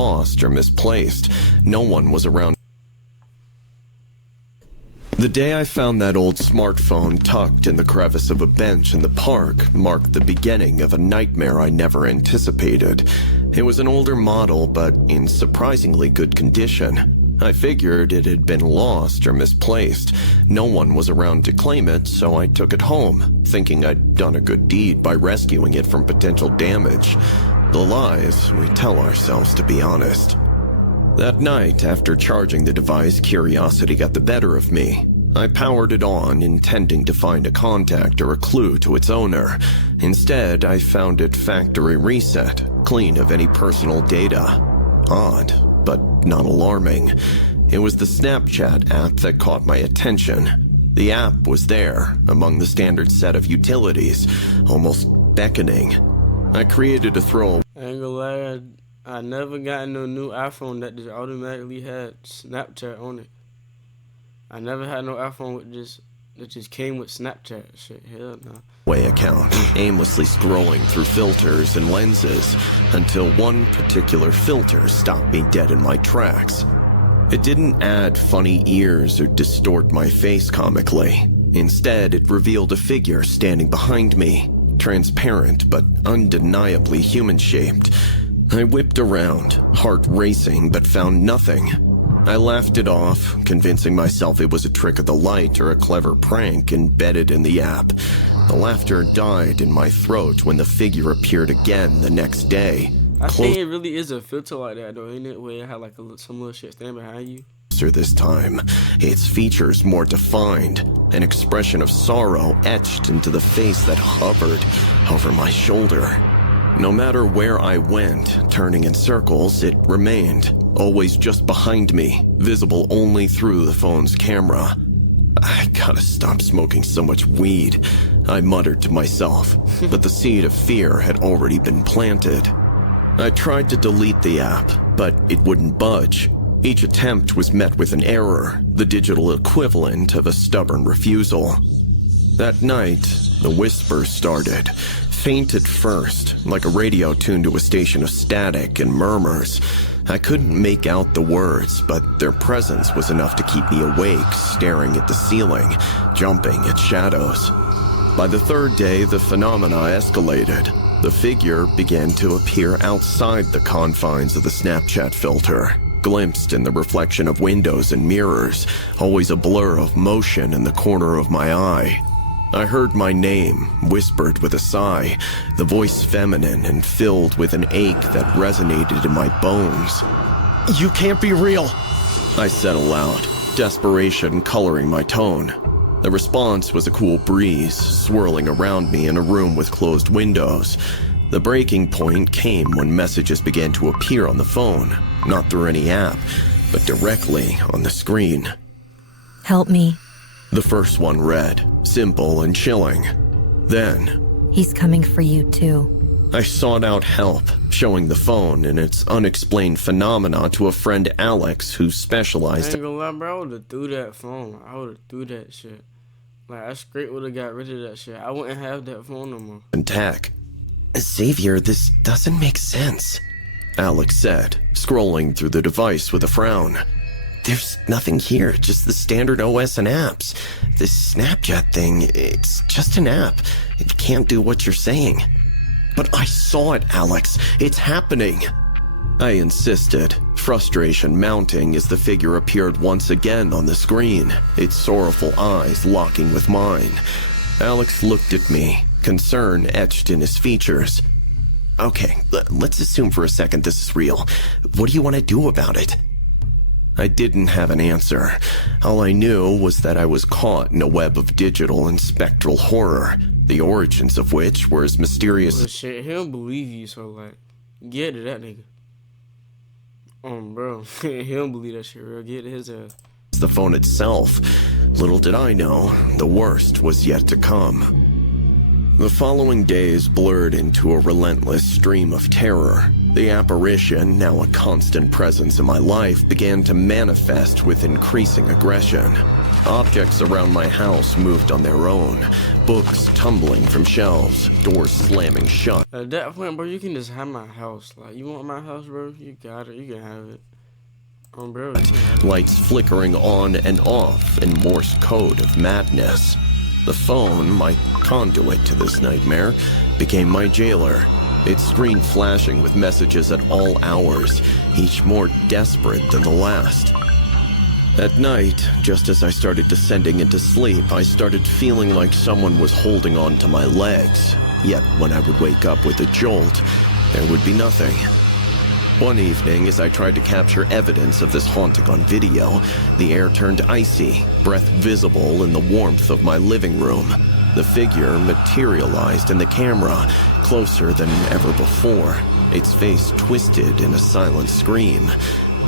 lost or misplaced. No one was around. The day I found that old smartphone tucked in the crevice of a bench in the park marked the beginning of a nightmare I never anticipated. It was an older model, but in surprisingly good condition. I figured it had been lost or misplaced. No one was around to claim it, so I took it home, thinking I'd done a good deed by rescuing it from potential damage. The lies we tell ourselves, to be honest. That night, after charging the device, curiosity got the better of me. I powered it on, intending to find a contact or a clue to its owner. Instead, I found it factory reset, clean of any personal data. Odd, but not alarming. It was the Snapchat app that caught my attention. The app was there, among the standard set of utilities, almost beckoning. I created a throwaway. I ain't gonna lie, I never got no new iPhone that just automatically had Snapchat on it. I never had no iPhone that just came with Snapchat. Shit, hell no. Account, aimlessly scrolling through filters and lenses until one particular filter stopped me dead in my tracks. It didn't add funny ears or distort my face comically. Instead, it revealed a figure standing behind me, transparent but undeniably human-shaped. I whipped around, heart racing, but found nothing. I laughed it off, convincing myself it was a trick of the light or a clever prank embedded in the app. The laughter died in my throat when the figure appeared again the next day. I think it really is a filter like that, though, ain't it? Where it had like some little shit standing behind you. This time, its features more defined, an expression of sorrow etched into the face that hovered over my shoulder. No matter where I went, turning in circles, it remained, always just behind me, visible only through the phone's camera. I gotta stop smoking so much weed, I muttered to myself, but the seed of fear had already been planted. I tried to delete the app, but it wouldn't budge. Each attempt was met with an error, the digital equivalent of a stubborn refusal. That night, the whisper started, faint at first, like a radio tuned to a station of static and murmurs. I couldn't make out the words, but their presence was enough to keep me awake, staring at the ceiling, jumping at shadows. By the third day, the phenomena escalated. The figure began to appear outside the confines of the Snapchat filter, glimpsed in the reflection of windows and mirrors, always a blur of motion in the corner of my eye. I heard my name, whispered with a sigh, the voice feminine and filled with an ache that resonated in my bones. "You can't be real," I said aloud, desperation coloring my tone. The response was a cool breeze swirling around me in a room with closed windows. The breaking point came when messages began to appear on the phone, not through any app, but directly on the screen. "Help me." The first one read, simple and chilling. Then, "He's coming for you too." I sought out help, showing the phone and its unexplained phenomena to a friend Alex who specialized. I ain't gonna lie, bro, I would've threw that phone. I would've threw that shit. Like, I straight would've got rid of that shit. I wouldn't have that phone no more. In tech. "Xavier, this doesn't make sense," Alex said, scrolling through the device with a frown. "There's nothing here, just the standard OS and apps. This Snapchat thing, it's just an app. It can't do what you're saying." "But I saw it, Alex. It's happening." I insisted, frustration mounting as the figure appeared once again on the screen, its sorrowful eyes locking with mine. Alex looked at me, concern etched in his features. "Okay, let's assume for a second this is real. What do you want to do about it?" I didn't have an answer. All I knew was that I was caught in a web of digital and spectral horror, the origins of which were as mysterious. Well, shit, he don't believe you, so like, get to that nigga. Bro, he don't believe that shit real. Get to his ass. The phone itself. Little did I know, the worst was yet to come. The following days blurred into a relentless stream of terror. The apparition, now a constant presence in my life, began to manifest with increasing aggression. Objects around my house moved on their own, books tumbling from shelves, doors slamming shut. At that point, bro, you can just have my house. Like, you want my house, bro? You got it. You can have it. Bro, you can have it. Lights flickering on and off in Morse code of madness. The phone, my conduit to this nightmare, became my jailer. Its screen flashing with messages at all hours, each more desperate than the last. At night, just as I started descending into sleep, I started feeling like someone was holding on to my legs. Yet when I would wake up with a jolt, there would be nothing. One evening, as I tried to capture evidence of this haunting on video, the air turned icy, breath visible in the warmth of my living room. The figure materialized in the camera, closer than ever before, its face twisted in a silent scream.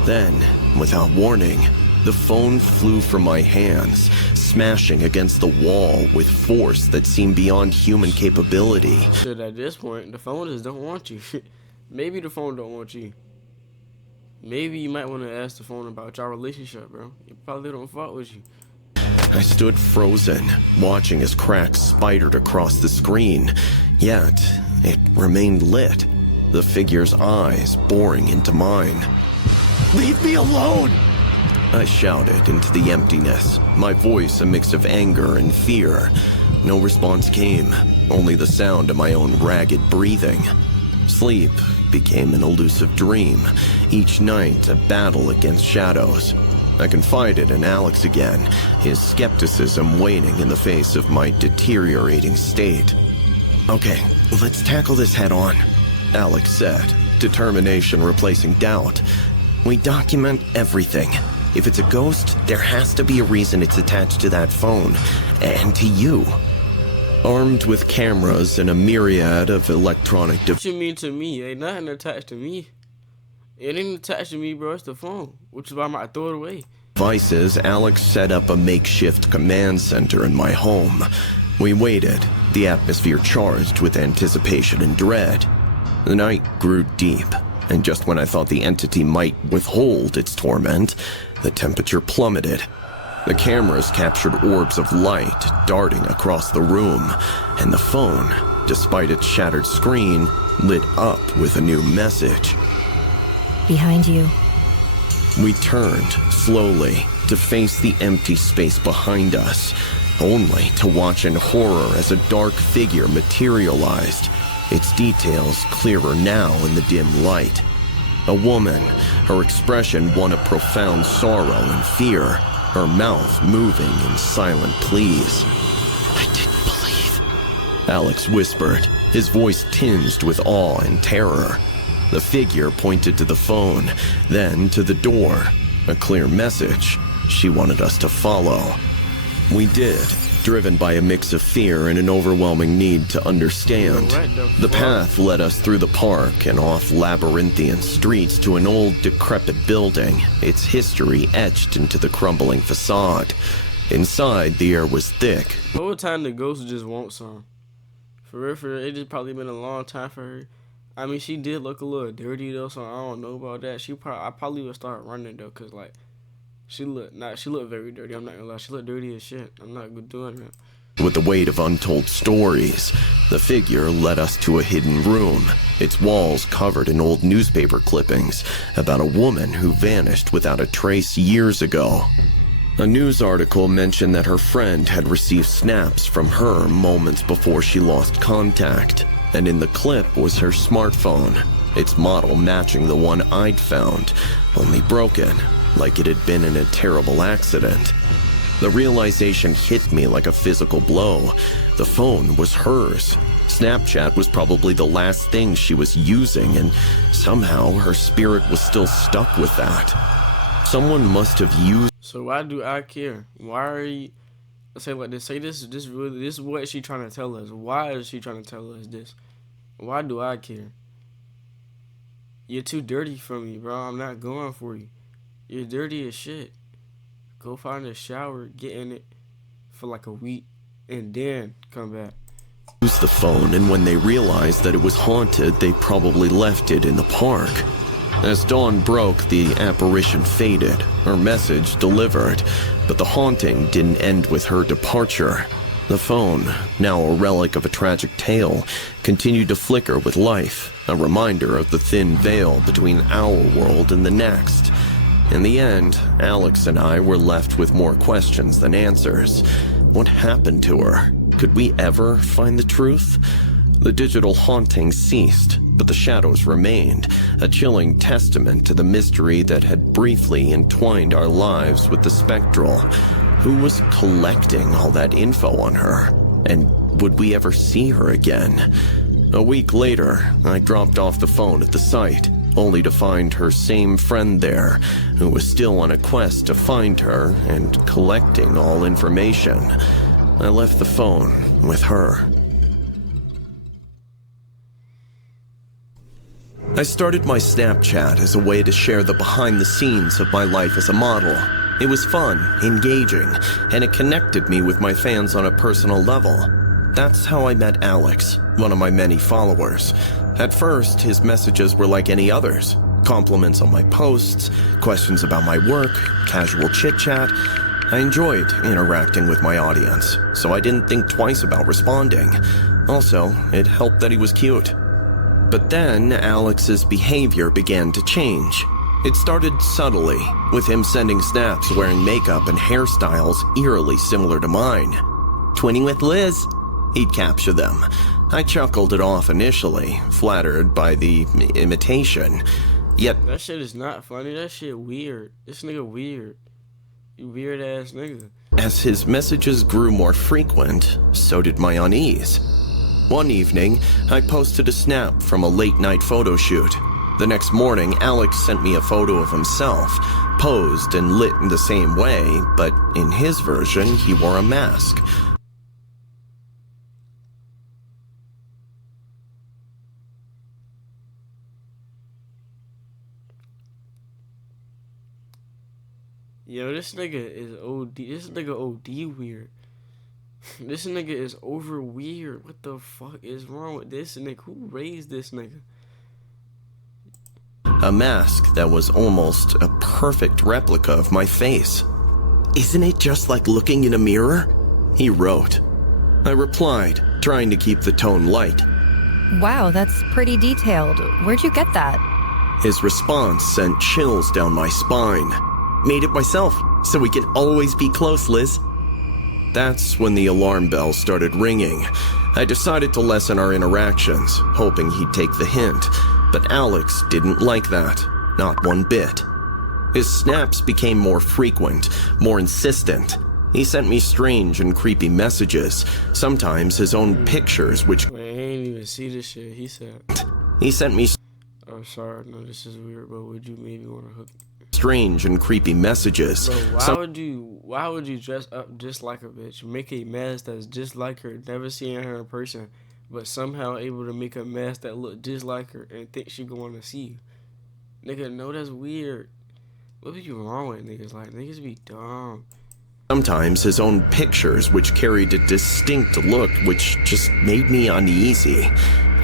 Then, without warning, the phone flew from my hands, smashing against the wall with force that seemed beyond human capability. Shit, at this point, the phone just don't want you. Maybe the phone don't want you. Maybe you might want to ask the phone about your relationship, bro. It probably don't fuck with you. I stood frozen, watching as cracks spidered across the screen, yet it remained lit, the figure's eyes boring into mine. "Leave me alone!" I shouted into the emptiness, my voice a mix of anger and fear. No response came, only the sound of my own ragged breathing. Sleep became an elusive dream, each night a battle against shadows. I confided in Alex again, his skepticism waning in the face of my deteriorating state. "Okay, let's tackle this head on," Alex said, determination replacing doubt. "We document everything. If it's a ghost, there has to be a reason it's attached to that phone, and to you." Armed with cameras and a myriad of electronic What you mean to me? Ain't nothing attached to me. It ain't attached to me, bro. It's the phone, which is why I might throw it away. devices, Alex set up a makeshift command center in my home. We waited, the atmosphere charged with anticipation and dread. The night grew deep, and just when I thought the entity might withhold its torment, the temperature plummeted. The cameras captured orbs of light darting across the room, and the phone, despite its shattered screen, lit up with a new message. Behind you. We turned, slowly, to face the empty space behind us, only to watch in horror as a dark figure materialized, its details clearer now in the dim light. A woman, her expression one of profound sorrow and fear, her mouth moving in silent pleas. "I didn't believe," Alex whispered, his voice tinged with awe and terror. The figure pointed to the phone, then to the door, a clear message. She wanted us to follow. We did, driven by a mix of fear and an overwhelming need to understand. The path led us through the park and off labyrinthian streets to an old, decrepit building, its history etched into the crumbling facade. Inside, the air was thick. The whole time the ghost just wants some. For real, it just probably been a long time for her. I mean, she did look a little dirty though, so I don't know about that. I probably would start running though, cause like, she looked very dirty. I'm not gonna lie, she looked dirty as shit. I'm not good doing that. With the weight of untold stories, the figure led us to a hidden room, its walls covered in old newspaper clippings about a woman who vanished without a trace years ago. A news article mentioned that her friend had received snaps from her moments before she lost contact, and in the clip was her smartphone, its model matching the one I'd found, only broken, like it had been in a terrible accident. The realization hit me like a physical blow. The phone was hers. Snapchat was probably the last thing she was using, and somehow her spirit was still stuck with that. Someone must have used. So why do I care? Why are you? Let's say like this. Say this is what she trying to tell us. Why is she trying to tell us this? Why do I care? You're too dirty for me, bro. I'm not going for you. You're dirty as shit. Go find a shower, get in it for like a week, and then come back. Use the phone, and when they realized that it was haunted, they probably left it in the park. As dawn broke, the apparition faded, her message delivered, but the haunting didn't end with her departure. The phone, now a relic of a tragic tale, continued to flicker with life, a reminder of the thin veil between our world and the next. In the end, Alex and I were left with more questions than answers. What happened to her? Could we ever find the truth? The digital haunting ceased, but the shadows remained, a chilling testament to the mystery that had briefly entwined our lives with the spectral. Who was collecting all that info on her? And would we ever see her again? A week later, I dropped off the phone at the site, only to find her same friend there, who was still on a quest to find her and collecting all information. I left the phone with her. I started my Snapchat as a way to share the behind-the-scenes of my life as a model. It was fun, engaging, and it connected me with my fans on a personal level. That's how I met Alex, one of my many followers. At first, his messages were like any others. Compliments on my posts, questions about my work, casual chit-chat. I enjoyed interacting with my audience, so I didn't think twice about responding. Also, it helped that he was cute. But then, Alex's behavior began to change. It started subtly, with him sending snaps wearing makeup and hairstyles eerily similar to mine. "Twinning with Liz," he'd capture them. I chuckled it off initially, flattered by the imitation. Yet, That shit is not funny. That shit weird. This nigga weird. You weird ass nigga. as his messages grew more frequent, so did my unease. One evening, I posted a snap from a late-night photo shoot. The next morning, Alex sent me a photo of himself, posed and lit in the same way, but in his version, he wore a mask. Yo, this nigga is OD. This nigga OD weird. This nigga is over weird. What the fuck is wrong with this nigga? Who raised this nigga? A mask that was almost a perfect replica of my face. "Isn't it just like looking in a mirror?" he wrote. I replied, trying to keep the tone light. Wow, that's pretty detailed. Where'd you get that? His response sent chills down my spine. "Made it myself, so we can always be close, Liz." That's when the alarm bell started ringing. I decided to lessen our interactions, hoping he'd take the hint. But Alex didn't like that, not one bit. His snaps became more frequent, more insistent. He sent me strange and creepy messages, sometimes his own pictures, which Wait, I ain't even see this shit. He said, he sent me "Oh, sorry, no, this is weird, but would you maybe want to hook?" strange and creepy messages. Bro, why would you dress up just like a bitch, make a mask that's just like her, never seeing her in person, but somehow able to make a mask that look just like her and think she going to see you? Nigga, no, that's weird. What be you wrong with niggas? Like, niggas be dumb. Sometimes his own pictures, which carried a distinct look, which just made me uneasy.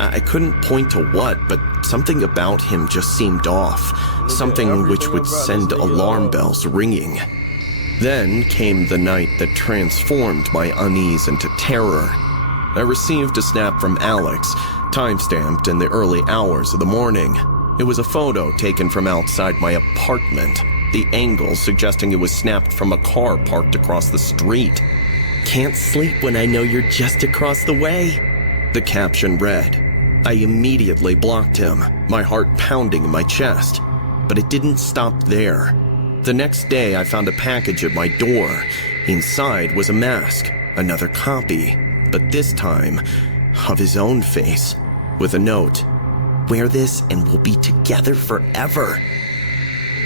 I couldn't point to what, but something about him just seemed off. Something which would send alarm bells ringing. Then came the night that transformed my unease into terror. I received a snap from Alex, time-stamped in the early hours of the morning. It was a photo taken from outside my apartment, the angle suggesting it was snapped from a car parked across the street. "Can't sleep when I know you're just across the way," the caption read. I immediately blocked him, my heart pounding in my chest. But it didn't stop there. The next day, I found a package at my door. Inside was a mask, another copy, but this time of his own face, with a note, "Wear this and we'll be together forever."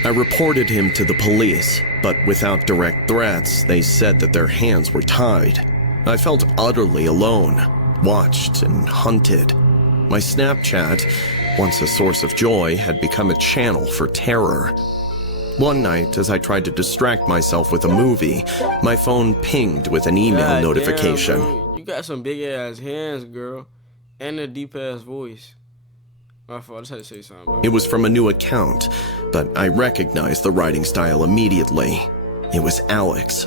I reported him to the police, but without direct threats, they said that their hands were tied. I felt utterly alone, watched and hunted. My Snapchat, once a source of joy, had become a channel for terror. One night, as I tried to distract myself with a movie, my phone pinged with an email God notification. Damn, bro. You You got some big ass hands, girl, and a deep ass voice. My fault. I just had to say something about It was from a new account, but I recognized the writing style immediately. It was Alex.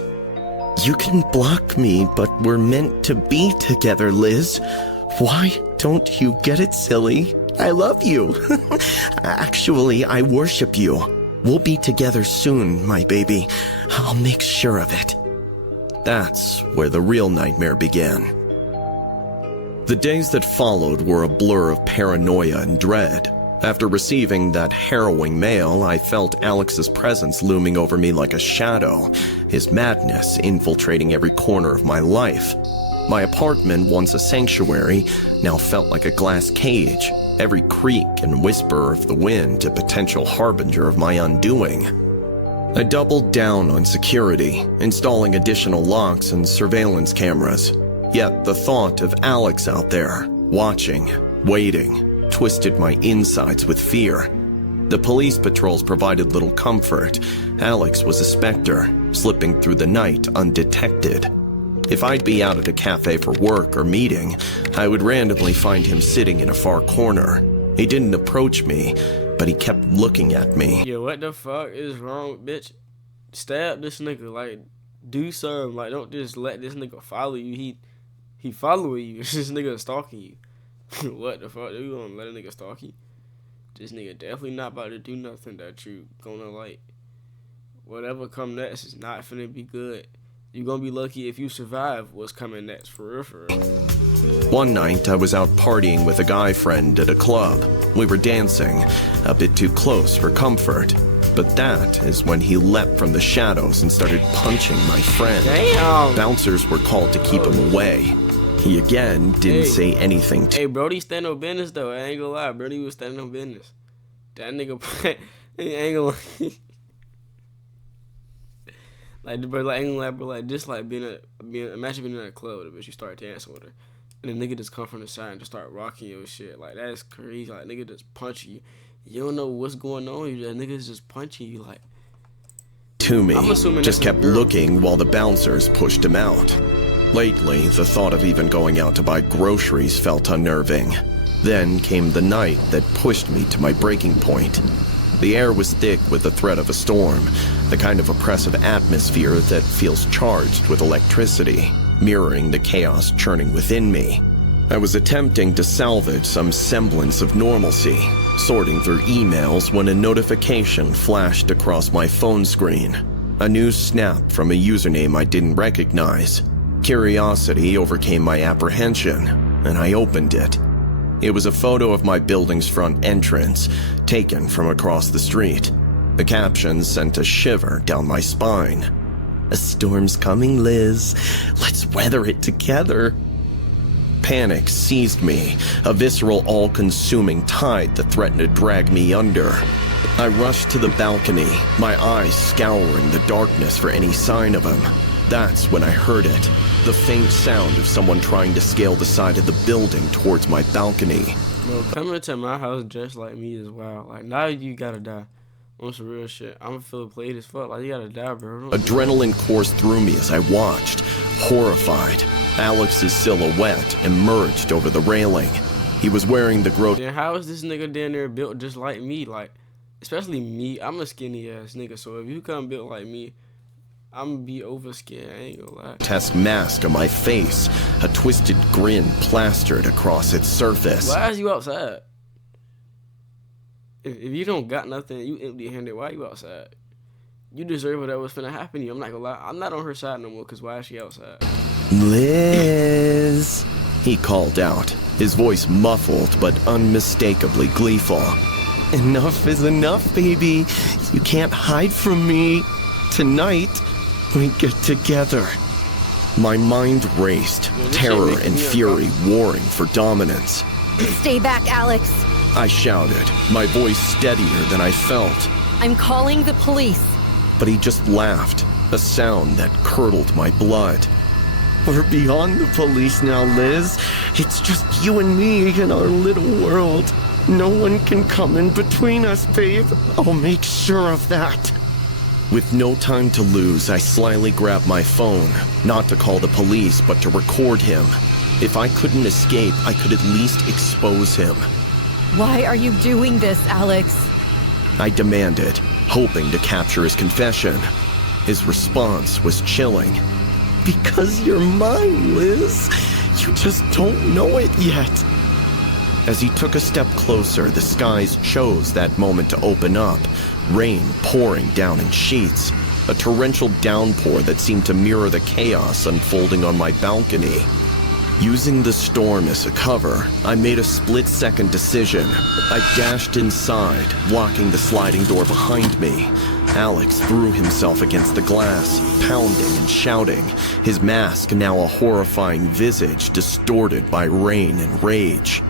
You can block me, but we're meant to be together, Liz. Why don't you get it, silly? I love you. Actually, I worship you. We'll be together soon, my baby. I'll make sure of it. That's where the real nightmare began. The days that followed were a blur of paranoia and dread. After receiving that harrowing mail, I felt Alex's presence looming over me like a shadow, his madness infiltrating every corner of my life. My apartment, once a sanctuary, now felt like a glass cage, every creak and whisper of the wind a potential harbinger of my undoing. I doubled down on security, installing additional locks and surveillance cameras. Yet the thought of Alex out there, watching, waiting, twisted my insides with fear. The police patrols provided little comfort. Alex was a specter, slipping through the night undetected. If I'd be out at a cafe for work or meeting, I would randomly find him sitting in a far corner. He didn't approach me, but he kept looking at me. Yo, what the fuck is wrong, bitch? Stab this nigga, like, do something. Like, don't just let this nigga follow you. He following you. This nigga stalking you. What the fuck? You gonna let a nigga stalk you? This nigga definitely not about to do nothing that you gonna like. Whatever come next is not finna be good. You gonna be lucky if you survive what's coming next, for real, for real. One night, I was out partying with a guy friend at a club. We were dancing, a bit too close for comfort. But that is when he leapt from the shadows and started punching my friend. Damn! Bouncers were called to keep him away. He again didn't say anything to Hey, Brody stand on business though. I ain't gonna lie, Brody was standing on business. That nigga, he ain't gonna like, bro, like, ain't gonna lie, bro, like, just like imagine being in a club with a bitch, you start dancing with her, and the nigga just come from the side and just start rocking your shit. Like, that's crazy. Like, nigga just punching you. You don't know what's going on. That nigga's just punching you, like. me. I'm assuming Just that's a kept girl. looking while the bouncers pushed him out. Lately, the thought of even going out to buy groceries felt unnerving. Then came the night that pushed me to my breaking point. The air was thick with the threat of a storm, the kind of oppressive atmosphere that feels charged with electricity, mirroring the chaos churning within me. I was attempting to salvage some semblance of normalcy, sorting through emails when a notification flashed across my phone screen. A new snap from a username I didn't recognize. Curiosity overcame my apprehension, and I opened it. It was a photo of my building's front entrance, taken from across the street. The caption sent a shiver down my spine. "A storm's coming, Liz. Let's weather it together." Panic seized me, a visceral, all-consuming tide that threatened to drag me under. I rushed to the balcony, my eyes scouring the darkness for any sign of him. That's when I heard it, the faint sound of someone trying to scale the side of the building towards my balcony. Bro, coming to my house dressed like me is wild. Like, now you gotta die. On some real shit. I'm feeling played as fuck. Like, you gotta die, bro. Adrenaline coursed through me as I watched, horrified. Alex's silhouette emerged over the railing. He was wearing the Then how is this nigga down there built just like me? Like, especially me. I'm a skinny ass nigga, so if you come built like me, I'm gonna be over scared. I ain't gonna lie. grotesque mask on my face, a twisted grin plastered across its surface. Why is you outside? If you don't got nothing, you empty-handed, why you outside? You deserve whatever was finna happen to you. I'm not gonna lie. I'm not on her side no more, because why is she outside? Liz, he called out, his voice muffled but unmistakably gleeful. Enough is enough, baby. You can't hide from me. Tonight, we get together. My mind raced, terror and fury warring for dominance. Stay back, Alex. I shouted, my voice steadier than I felt. I'm calling the police. But he just laughed, a sound that curdled my blood. We're beyond the police now, Liz. It's just you and me in our little world. No one can come in between us, babe. I'll make sure of that. With no time to lose, I slyly grabbed my phone, not to call the police, but to record him. If I couldn't escape, I could at least expose him. Why are you doing this, Alex? I demanded, hoping to capture his confession. His response was chilling. Because you're mine, Liz. You just don't know it yet. As he took a step closer, the skies chose that moment to open up, rain pouring down in sheets, a torrential downpour that seemed to mirror the chaos unfolding on my balcony. Using the storm as a cover, I made a split-second decision. I dashed inside, locking the sliding door behind me. Alex threw himself against the glass, pounding and shouting, his mask now a horrifying visage distorted by rain and rage.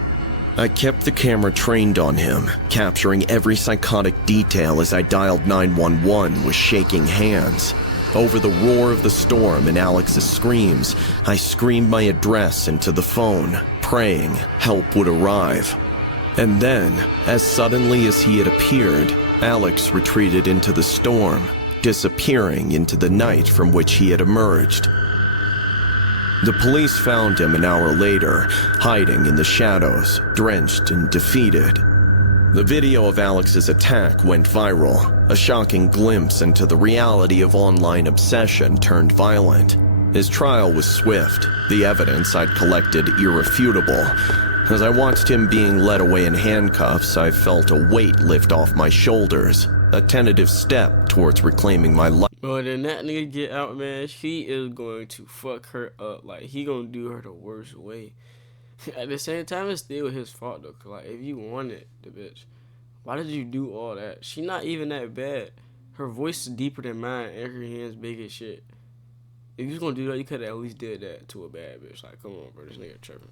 I kept the camera trained on him, capturing every psychotic detail as I dialed 911 with shaking hands. Over the roar of the storm and Alex's screams, I screamed my address into the phone, praying help would arrive. And then, as suddenly as he had appeared, Alex retreated into the storm, disappearing into the night from which he had emerged. The police found him an hour later, hiding in the shadows, drenched and defeated. The video of Alex's attack went viral, a shocking glimpse into the reality of online obsession turned violent. His trial was swift, the evidence I'd collected irrefutable. As I watched him being led away in handcuffs, I felt a weight lift off my shoulders, a tentative step towards reclaiming my life. But then that nigga get out, man, he is going to fuck her up. Like, he gonna do her the worst way. At the same time, it's still his fault, though. 'Cause, like, if you wanted the bitch, why did you do all that? She not even that bad. Her voice is deeper than mine, and her hands big as shit. If you was gonna do that, you could have at least did that to a bad bitch. Like, come on, bro, this nigga tripping.